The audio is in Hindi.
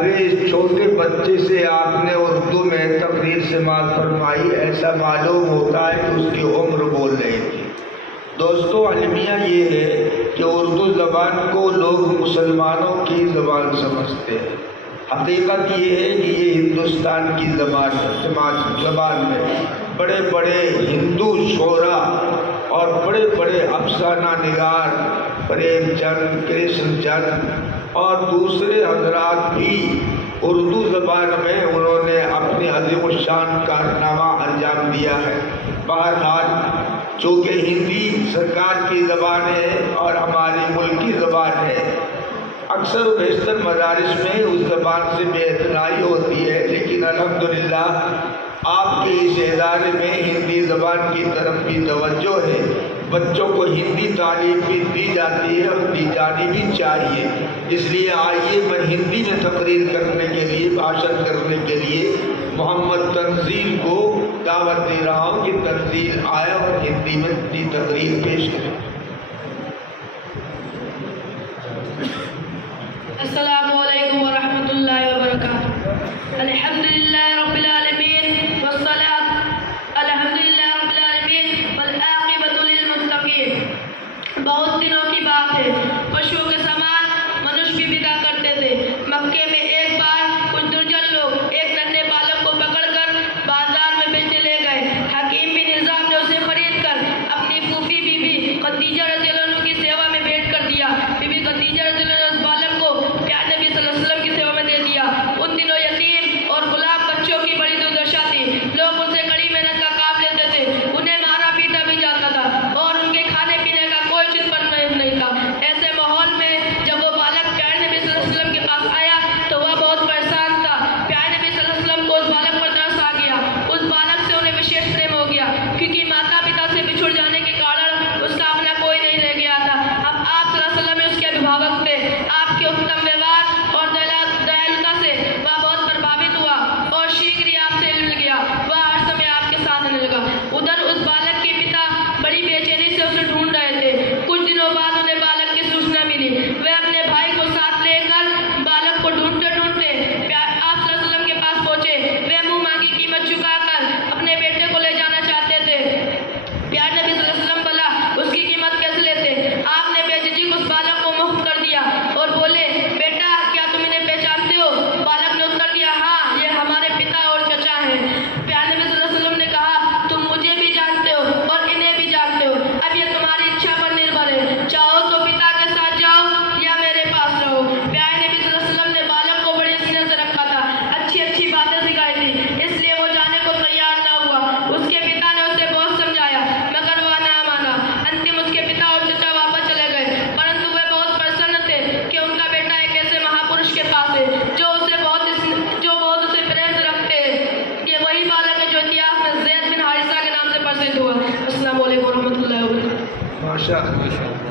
अरे इस छोटे बच्चे से आपने उर्दू में तकरीर समाअत फरमाई, ऐसा मालूम होता है कि उसकी उम्र बोल रही थी। दोस्तों, अलमिया ये है कि उर्दू ज़बान को लोग मुसलमानों की ज़बान समझते हैं। हकीकत ये है कि ये हिंदुस्तान की ज़बान में बड़े बड़े हिंदू शोरा और बड़े बड़े अफसाना निगार प्रेमचंद, कृष्णचंद और दूसरे हजरात भी उर्दू ज़बान में उन्होंने अपने अज़ीम शान कारनामा अंजाम दिया है। बहरहाल चूँकि हिंदी सरकार की ज़बान है और हमारी मुल्की ज़बान है, अक्सर बेशतर मदारिस में उस ज़बान से बेइतनाई होती है, लेकिन अल्हम्दुलिल्लाह आपके इस इदारे में हिंदी ज़बान की तरफ भी तवज्जो है। बच्चों को हिंदी तालीम भी दी जाती है और दी जानी भी चाहिए। इसलिए आइए मैं हिंदी में तकरीर करने के लिए, भाषण करने के लिए मोहम्मद तंजील को दावत दे रहा हूँ कि तंजील आए और हिंदी में अपनी तकरीर पेश करें। अस्सलामु अलैकुम व रहमतुल्लाहि व बरकातुहू। अल्हम्दुलिल्लाह रब्बिल आलमीन वस्सलात अल्हम्दुलिल्लाह रब्बिल आलमीन वल आक़िबतु लिल मुत्तक़ीन। बहुत दिनों की बात है, पशुओं के समान मनुष्य भी बिका करते थे। मक्के में एक बार कुछ दुर्जन लोग एक नन्हे बालक को पकड़कर बाजार में बेचने ले गए। हकीम बिन निज़ाम ने उसे खरीद कर अपनी फूफी बीबी खदीजा रज़ियल्लाहु अन्हा की सेवा में भेंट कर दिया। बीबी खदीजा रज़ियल्लाहु अन्हा उस बालक को प्यारे नबी सल्लल्लाहु अलैहि वसल्लम की सेवा में दे दिया। उन दिनों यतीम और गुलाम बच्चों की बड़ी दुर्दशा थी। लोग उनसे कड़ी मेहनत का काम लेते थे, उन्हें मारा पीटा भी जाता था और उनके खाने पीने का कोई चिंतन नहीं था। ऐसे माहौल में जब वो बालक प्यारे नबी सल्लल्लाहु अलैहि वसल्लम के पास आया तो वह बहुत परेशान था। प्यारे नबी सल्लल्लाहु अलैहि वसल्लम को उस बालक पर तरस आ गया। उस बालक से उन्हें विशेष प्रेम हो गया, क्योंकि माता पिता से बिछुड़ जाने के कारण उसका अपना कोई नहीं रह गया था। अब आप सल्लल्लाहु अलैहि वसल्लम उसके अभिभावक थे। आपके उत्तम व्यवहार और दयालुता से वह बहुत प्रभावित हुआ और शीघ्र ही आपसे मिल गया। वह हर समय आपके साथ रहने लगा। उधर उस बालक के पिता बड़ी बेचैनी से उसे ढूंढ रहे थे। कुछ दिनों बाद उन्हें बालक की सूचना मिली। वे अपने भाई को साथ लेकर बालक को ढूंढते ढूंढते आप सल्लल्लाहु अलैहि वसल्लम के पास पहुंचे। वे मुंह मांगी कीमत चुकाकर अपने बेटे को ले जाना चाहते थे। प्यारे नबी सल्लल्लाहु अलैहि वसल्लम बोला, उसकी कीमत कैसे लेते? आपने बेझिझक उस बालक को मुक्त कर दिया और बोले, बेटा क्या तुम इन्हें पहचानते हो? बालक ने उत्तर दिया, हाँ, ये हमारे पिता और चचा हैं। प्यारे नबी सल्लल्लाहु अलैहि वसल्लम ने कहा, तुम मुझे भी जानते हो और इन्हें भी जानते हो। अब ये तुम्हारी इच्छा पर निर्भर है, चाहो तो पिता के साथ जाओ या मेरे पास रहो। प्यारे नबी सल्लल्लाहु अलैहि वसल्लम ने बालक को बड़ी सीने से रखा था, अच्छी अच्छी बातें सिखाई थी, इसलिए वो जाने को तैयार न हुआ। उसके पिता ने उसे बहुत समझाया मगर वह ना माना। अंतिम उसके पिता और चचा वापस चले गए, परंतु वे बहुत प्रसन्न थे कि उनका बेटा एक ऐसे महापुरुष के पास है जो बहुत उसे प्रेम से रखते हैं। ये वही बालक है जो इतिहास में ज़ैद बिन हारिसा के नाम से प्रसिद्ध हुआ। अस्सलामु अलैकुम व रहमतुल्लाहि व बरकातुहू। माशाअल्लाह।